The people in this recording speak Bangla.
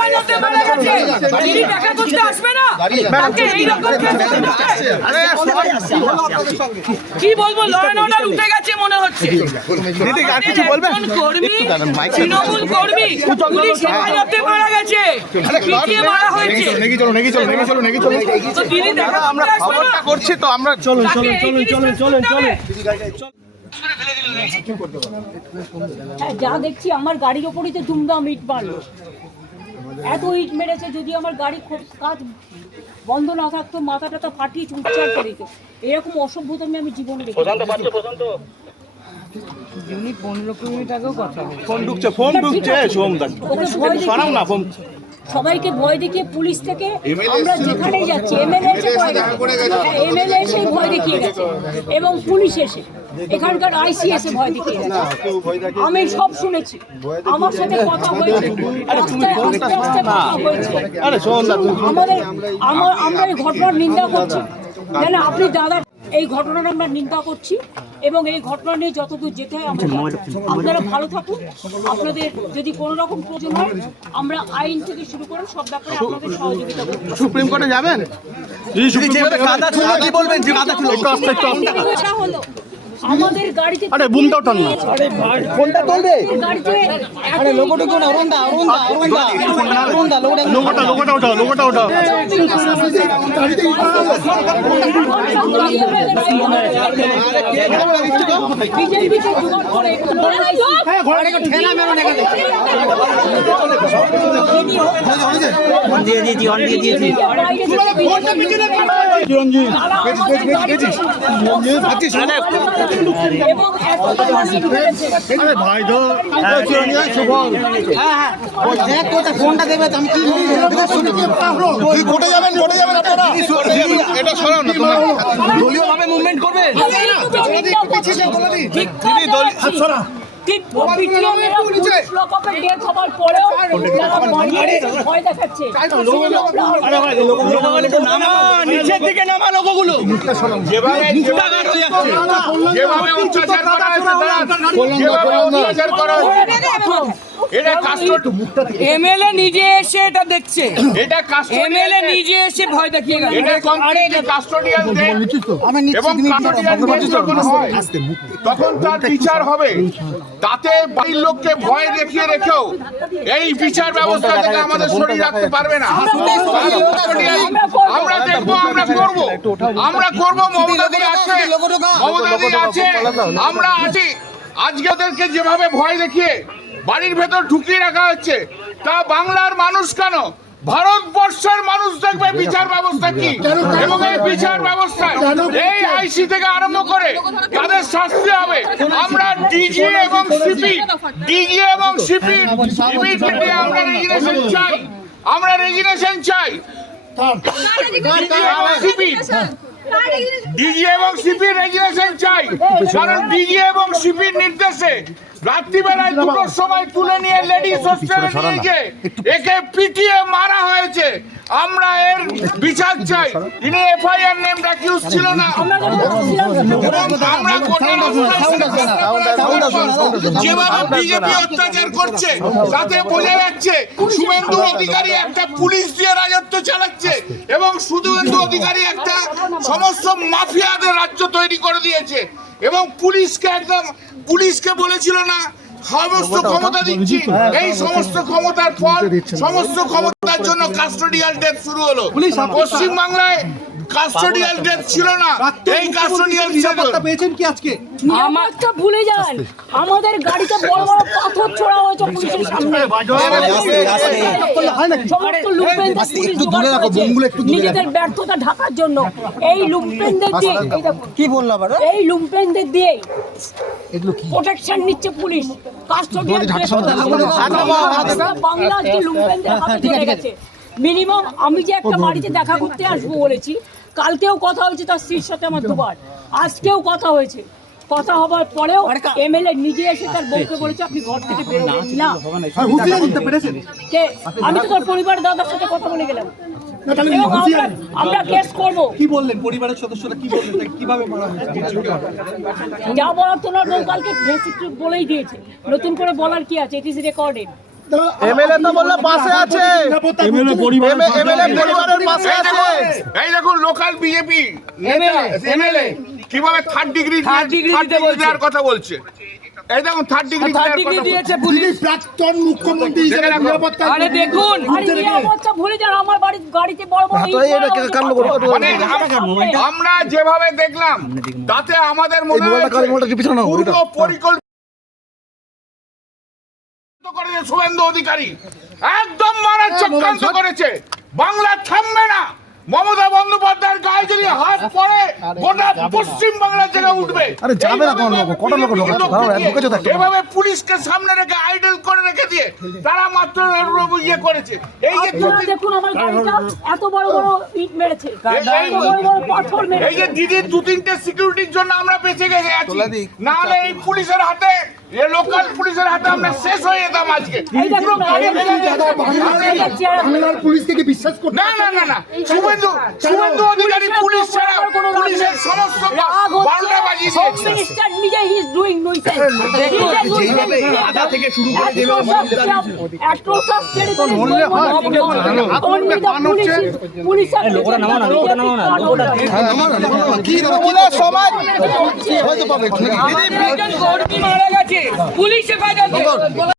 হেফাজতে মারা গেছে, তিনি দেখা করতে আসবে না? তাকে এইরকম কি বলবো, ল অ্যান্ড অর্ডার উঠে গেছে মনে হচ্ছে। কর্মী, তৃণমূল কর্মী পুলিশ হেফাজতে মারা গেছে, পিটিয়ে মারা হয়েছে। তো তিনি দেখা করতে আসবে না? করছি তো আমরা। চলুন চলুন চলুন চলুন চলুন চলুন। যা দেখছি আমার গাড়ির ওপরই তো দুমদাম ইট মারলো, এত ইট মেরেছে। যদি আমার গাড়ি কাজ বন্ধ না থাকতো, মাথাটা তো ফাটিয়ে চুপচাপ করে দিত। এরকম অসভ্যতা আমি জীবনে দেখি। 15 মিনিট আগেও কথা ফোন ঢুকছে সোমদাস, শোনাও না ফোন। সবাইকে ভয় দেখিয়ে পুলিশ থেকে আমরা যেখানেই যাচ্ছি, এমএলএ এসে ভয় দেখিয়ে গেছে এবং পুলিশ এসে এখানকার আইসি এসে ভয় দেখিয়ে গেছে। আমি সব শুনেছি, আমার সাথে কথা হয়েছে, আমরা এই ঘটনার নিন্দা করছি। জানেন আপনি দাদা, এই ঘটনার আমরা নিন্দা করছি এবং এই ঘটনা নিয়ে যতদূর যেতে হয় আমরা আপনারা ভালো থাকুন। আপনাদের যদি কোনো রকম প্রয়োজন হয়, আমরা আইন থেকে শুরু করে সব ব্যাপারে আপনাদের সহযোগিতা করব। সুপ্রিম কোর্টে যাবেন? আমাদের গাড়িতে আরে বুমটা ওঠান না, আরে ফোনটা তুলবে, গাড়িতে আরে লোগোটা কোন অরুণদা অরুণদা অরুণদা অরুণদা লোগোটা ওঠাও, লোগোটা ওঠাও। বিজেপিকে জোর করে হ্যাঁ ঘোড়াটাকে ঠেলা মেরো না কেন অন দিয়ে দিয়েছি আরে ভাই ধর ফোনটা দেবে আমি কি কোর্টে যাবেন আপনারা? এটা সরাও না, তোমরা দলীয় ভাবে মুভমেন্ট করবে। নিচের দিকে নামা লোকগুলো যেভাবে অত্যাচার করা হয়েছে, এমএলএ নিজে এসে এটা দেখছে, এমএলএ নিজে এসে ভয় দেখিয়ে গেল। তখন তার বিচার হবে। তাতে বাড়ির লোককে ভয় দেখিয়ে রেখেও এই বিচার ব্যবস্থা থেকে আমাদের সরিয়ে রাখতে পারবে না। আমরা দেখবো, আমরা করবো। মমতাদি আছে, আমরা আছি। আজকে ওদেরকে যেভাবে ভয় দেখিয়ে বাড়ির ভেতর ঢুকিয়ে রাখা হচ্ছে, তা বাংলার মানুষ কেন, ভারতবর্ষের মানুষ দেখবে বিচার ব্যবস্থা কি। এবং এই বিচার ব্যবস্থায় এই আইসি থেকে আরম্ভ করে তাদের শাস্তি হবে। আমরা ডিজি এবং সিপি ইমিডিয়েটলি আমরা রেজিগনেশন চাই। ডিজি এবং সিপির রেজিগনেশন চাই, কারণ ডিজি এবং সিপির নির্দেশে রাত্রিবেলায় 2টোর সময় তুলে নিয়ে লেডিস হোস্টেলে নিয়ে গিয়ে একে পিটিয়ে মারা হয়েছে। আমরা এর বিচার চাই। তিনি এফআইআর নেম অ্যাকিউজ ছিল না। আমরা যেভাবে বিজেপি অত্যাচার করছে তাতে বোঝা যাচ্ছে শুভেন্দু অধিকারী একটা পুলিশ দিয়ে রাজত্ব চালাচ্ছে এবং শুভেন্দু অধিকারী একটা সমস্ত মাফিয়াদের রাজ্য তৈরি করে দিয়েছে এবং পুলিশকে বলেছিল না সমস্ত ক্ষমতা দিচ্ছি। এই সমস্ত ক্ষমতার ফল, সমস্ত ক্ষমতার জন্য কাস্টোডিয়াল ডেথ শুরু হলো। পশ্চিমবাংলায় কাস্টোডিয়াল ডেথ ছিল না, এই কাস্টোডিয়াল পেয়েছেন কি আজকে? আমারটা ভুলে যান, আমাদের গাড়িতে বড় বড় পাথর ছোড়া হয়েছে পুলিশের সামনে। সমস্ত লুম্পেনদের নিজেদের ব্যর্থতা ঢাকার জন্য এই লুম্পেনদের দিয়ে কি বললো আবার? এই লুম্পেনদের দিয়ে প্রোটেকশন নিচ্ছে পুলিশ। কাস্টোডিয়াল বাংলা যে লুম্পেনদের হাতে চলে গেছে। মিনিমাম আমি যে একটা বাড়িতে দেখা করতে আসবো বলেছি, কালকেও কথা হয়েছে তার স্ত্রীর সাথে আমার দুবার, আজকেও কথা হয়েছে। কথা হবার পরেও এমএলএ নিজে এসে তার বউকে বলেছে আপনি ঘর থেকে বেরোবেন না। আমি তো তার পরিবারের দাদার সাথে কথা বলে গেলাম। আমরা কেস করবো। কি বললেন পরিবারের সদস্যরা, কি বললেন, কিভাবে মারা হয়েছে? যা বলার তোনার বউ কালকে বেসিক বলেই দিয়েছে, নতুন করে বলার কি আছে? It is recorded. এমএলএ তো বললো পাশে আছে, এমএলএ পরিবারের পাশে আছে। এই দেখুন লোকাল বিজেপি এমএলএ কিভাবে থার্ড ডিগ্রি দেওয়ার কথা বলছে। এই দেখুন থার্ড ডিগ্রি দিয়েছে পুলিশ। প্রাক্তন মুখ্যমন্ত্রী হিসেবে নিরাপত্তা আরে দেখুন আরে নিরাপত্তা ভুলে যান, আমার গাড়িতে বড় বড় মানে আমরা যেভাবে দেখলাম তাতে আমাদের মনে হয় পূর্ব পরিকল্পিত করেছে শুভেন্দু অধিকারী, একদম মারার চক্রান্ত করেছে। বাংলা থামবে না। মমতা বন্দ্যোপাধ্যায়ের গায়ে যদি হাত পড়ে গোটা পশ্চিম বাংলার জায়গা উঠবে। এভাবে পুলিশকে সামনে রেখে আইডল করে রেখে দিয়ে তারা মাত্র ইয়ে করেছে। এই যে দেখুন আমার গাড়িটা এত বড় বড় ইট মেরেছে, এত বড় বড় পাথর মেরেছে। এই যে দিদির 2-3টে সিকিউরিটির জন্য আমরা বেঁচে গেছি, না হলে এই পুলিশের হাতে, এই লোকাল পুলিশের হাতে আমরা শেষ হয়ে যেতাম আজকে। পুরো গাড়ি ভেঙে গেছে। পুলিশ থেকে বিশ্বাস করতে না না না না, শুভেন্দু অধিকারী পুলিশ ছাড়া পুলিশের সমস্ত 12টা বাজিয়ে দিয়েছে। মিনিস্টার নিজে হি ইজ ডুইং ননসেন্স। যেভাবে আদা থেকে শুরু করে যেভাবে অ্যাট্রোসাস ছেড়ে করে পুলিশ লোকরা নামা না কি রকমের সমাজ কর্মী মারা গেছে, পুলিশ হেফাজতে।